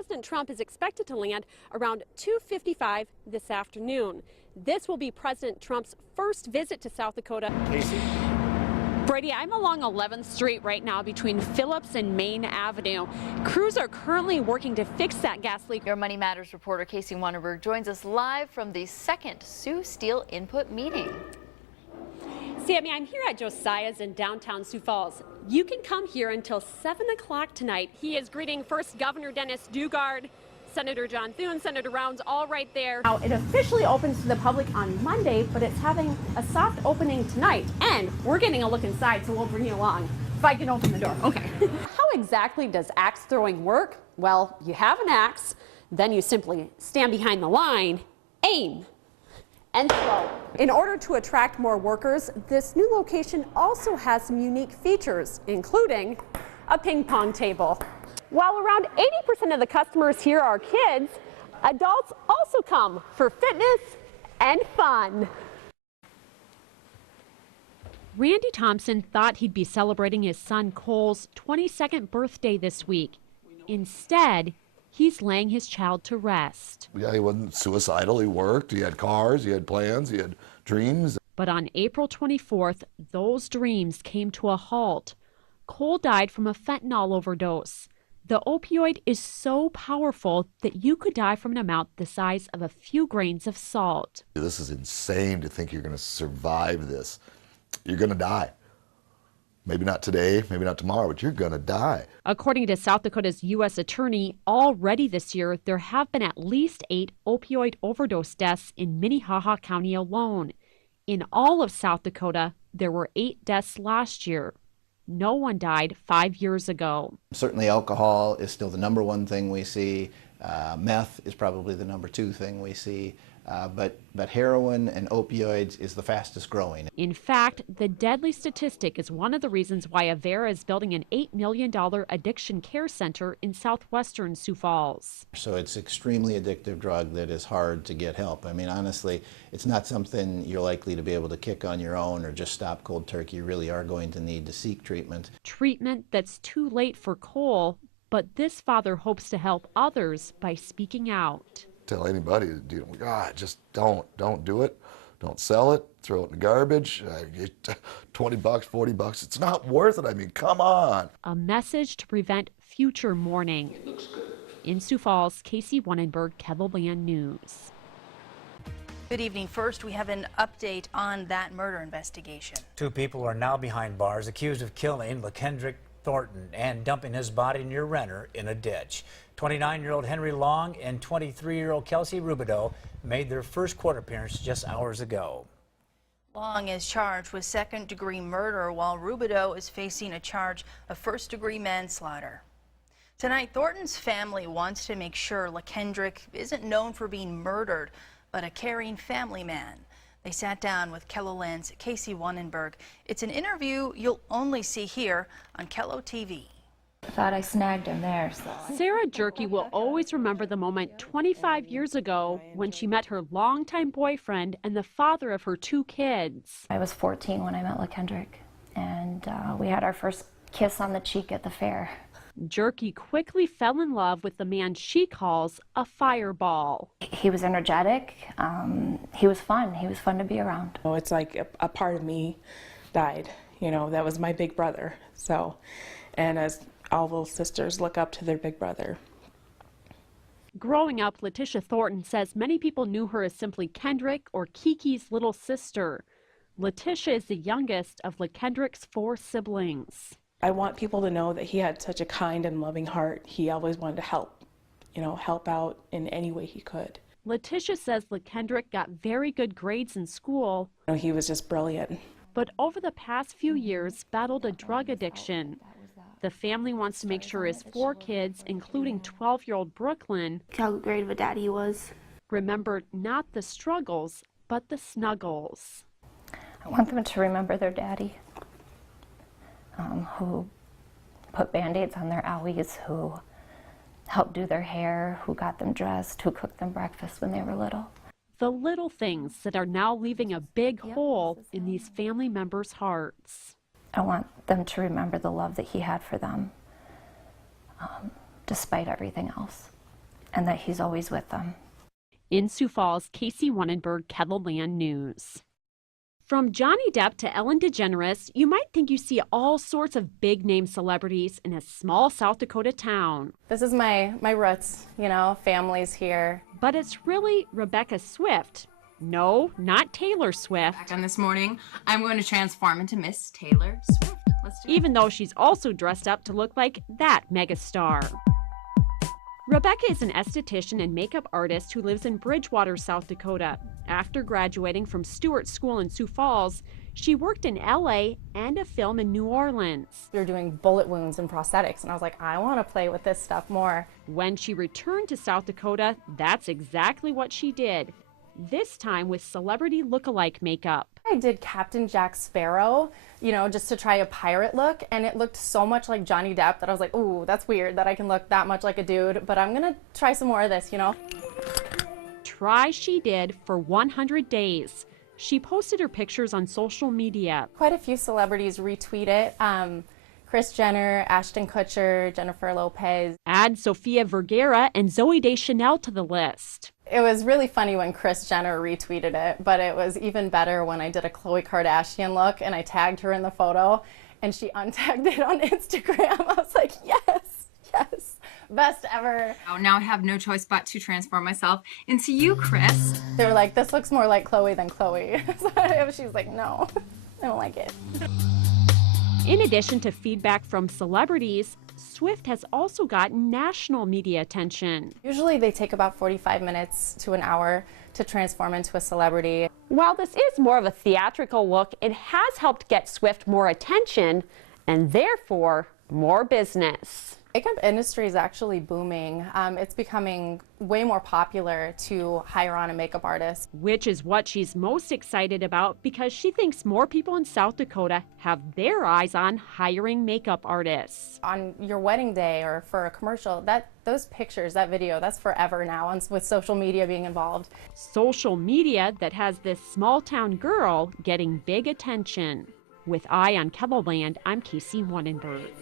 President Trump is expected to land around 2:55 this afternoon. This will be President Trump's first visit to South Dakota. Casey? Brady, I'm along 11th Street right now between Phillips and Main Avenue. Crews are currently working to fix that gas leak. Your Money Matters reporter Casey Wonnenberg joins us live from the second Sioux Steel Input meeting. Sammy, I'm here at Josiah's in downtown Sioux Falls. You can come here until 7 o'clock tonight. He is greeting first Governor Dennis Dugard, Senator John Thune, Senator Rounds, all right there. Now, it officially opens to the public on Monday, but it's having a soft opening tonight. And we're getting a look inside, so we'll bring you along. If I can open the door. Okay. How exactly does axe throwing work? Well, you have an axe, then you simply stand behind the line, aim, and throw. In order to attract more workers, this new location also has some unique features, including a ping pong table. While around 80% of the customers here are kids, adults also come for fitness and fun. Randy Thompson thought he'd be celebrating his son Cole's 22nd birthday this week. Instead, he's laying his child to rest. Yeah, he wasn't suicidal. He worked, he had cars, he had plans, he had dreams. But on April 24th, those dreams came to a halt. Cole died from a fentanyl overdose. The opioid is so powerful that you could die from an amount the size of a few grains of salt. This is insane to think you're going to survive this. You're going to die. Maybe not today, maybe not tomorrow, but you're going to die. According to South Dakota's U.S. Attorney, already this year, there have been at least 8 opioid overdose deaths in Minnehaha County alone. In all of South Dakota, there were 8 deaths last year. No one died 5 years ago. Certainly alcohol is still the #1 thing we see. Meth is probably the #2 thing we see. But heroin and opioids is the fastest growing. In fact, the deadly statistic is one of the reasons why Avera is building an $8 million addiction care center in southwestern Sioux Falls. So it's an extremely addictive drug that is hard to get help. I mean, honestly, it's not something you're likely to be able to kick on your own or just stop cold turkey. You really are going to need to seek treatment. Treatment that's too late for Cole, but this father hopes to help others by speaking out. Tell anybody, God, just don't do it. Don't sell it. Throw it in the garbage. 20 bucks, 40 bucks. It's not worth it. I mean, come on. A message to prevent future mourning. In Sioux Falls, Casey Wonnenberg, KELOLAND News. Good evening. First, we have an update on that murder investigation. 2 people are now behind bars accused of killing LaKendrick Thornton and dumping his body near Renner in a ditch. 29-year-old Henry Long and 23-year-old Kelsey Rubidoux made their first court appearance just hours ago. Long is charged with second-degree murder, while Rubidoux is facing a charge of first-degree manslaughter. Tonight, Thornton's family wants to make sure LaKendrick isn't known for being murdered, but a caring family man. They sat down with KELOLAND's Casey Wonnenberg. It's an interview you'll only see here on KELO TV. I thought I snagged him there. So. Sarah Jerky will always remember the moment 25 years ago when she met her longtime boyfriend and the father of her 2 kids. I was 14 when I met LaKendrick, and we had our first kiss on the cheek at the fair. Jerky quickly fell in love with the man she calls a fireball. He was energetic. He was fun. He was fun to be around. Oh, it's like a part of me died. You know, that was my big brother. So, and as all little sisters look up to their big brother. Growing up, Letitia Thornton says many people knew her as simply Kendrick or Kiki's little sister. Letitia is the youngest of LaKendrick's 4 siblings. I want people to know that he had such a kind and loving heart. He always wanted to help, help out in any way he could. Letitia says LaKendrick got very good grades in school. He was just brilliant. But over the past few years, battled a drug addiction. The family wants to make sure his 4 kids, including 12-year-old Brooklyn, how great of a dad he was. Remember not the struggles, but the snuggles. I want them to remember their daddy, who put Band-Aids on their owies, who helped do their hair, who got them dressed, who cooked them breakfast when they were little. The little things that are now leaving a big hole in these family members' hearts. I want them to remember the love that he had for them, despite everything else. and that he's always with them. In Sioux Falls, Casey Wonnenberg, Kettleland News. From Johnny Depp to Ellen DeGeneres, you might think you see all sorts of big-name celebrities in a small South Dakota town. This is my roots, you know, family's here. But it's really Rebecca Swift. No, not Taylor Swift. Back on this morning, I'm going to transform into Miss Taylor Swift. Let's do it. Even though she's also dressed up to look like that megastar. Rebecca is an esthetician and makeup artist who lives in Bridgewater, South Dakota. After graduating from Stewart School in Sioux Falls, she worked in LA and a film in New Orleans. We were doing bullet wounds and prosthetics, and I was like, I want to play with this stuff more. When she returned to South Dakota, that's exactly what she did. This time with celebrity look-alike makeup. I did Captain Jack Sparrow, you know, just to try a pirate look, and it looked so much like Johnny Depp that I was like, ooh, that's weird that I can look that much like a dude, but I'm gonna try some more of this, you know. Try she did for 100 days. She posted her pictures on social media. Quite a few celebrities retweet it. Kris Jenner, Ashton Kutcher, Jennifer Lopez. Add Sofia Vergara and Zooey Deschanel to the list. It was really funny when Kris Jenner retweeted it, but it was even better when I did a Khloe Kardashian look and I tagged her in the photo and she untagged it on Instagram. I was like, yes, yes, best ever. Oh, now I have no choice but to transform myself into you, Kris. They were like, this looks more like Khloe than Khloe. So she was like, no, I don't like it. In addition to feedback from celebrities, Swift has also gotten national media attention. Usually they take about 45 minutes to an hour to transform into a celebrity. While this is more of a theatrical look, it has helped get Swift more attention and therefore more business. Makeup industry is actually booming. It's becoming way more popular to hire on a makeup artist. Which is what she's most excited about because she thinks more people in South Dakota have their eyes on hiring makeup artists. On your wedding day or for a commercial, those pictures, that video, that's forever now with social media being involved. Social media that has this small town girl getting big attention. With Eye on Kettleland, I'm Casey Wonnenberg.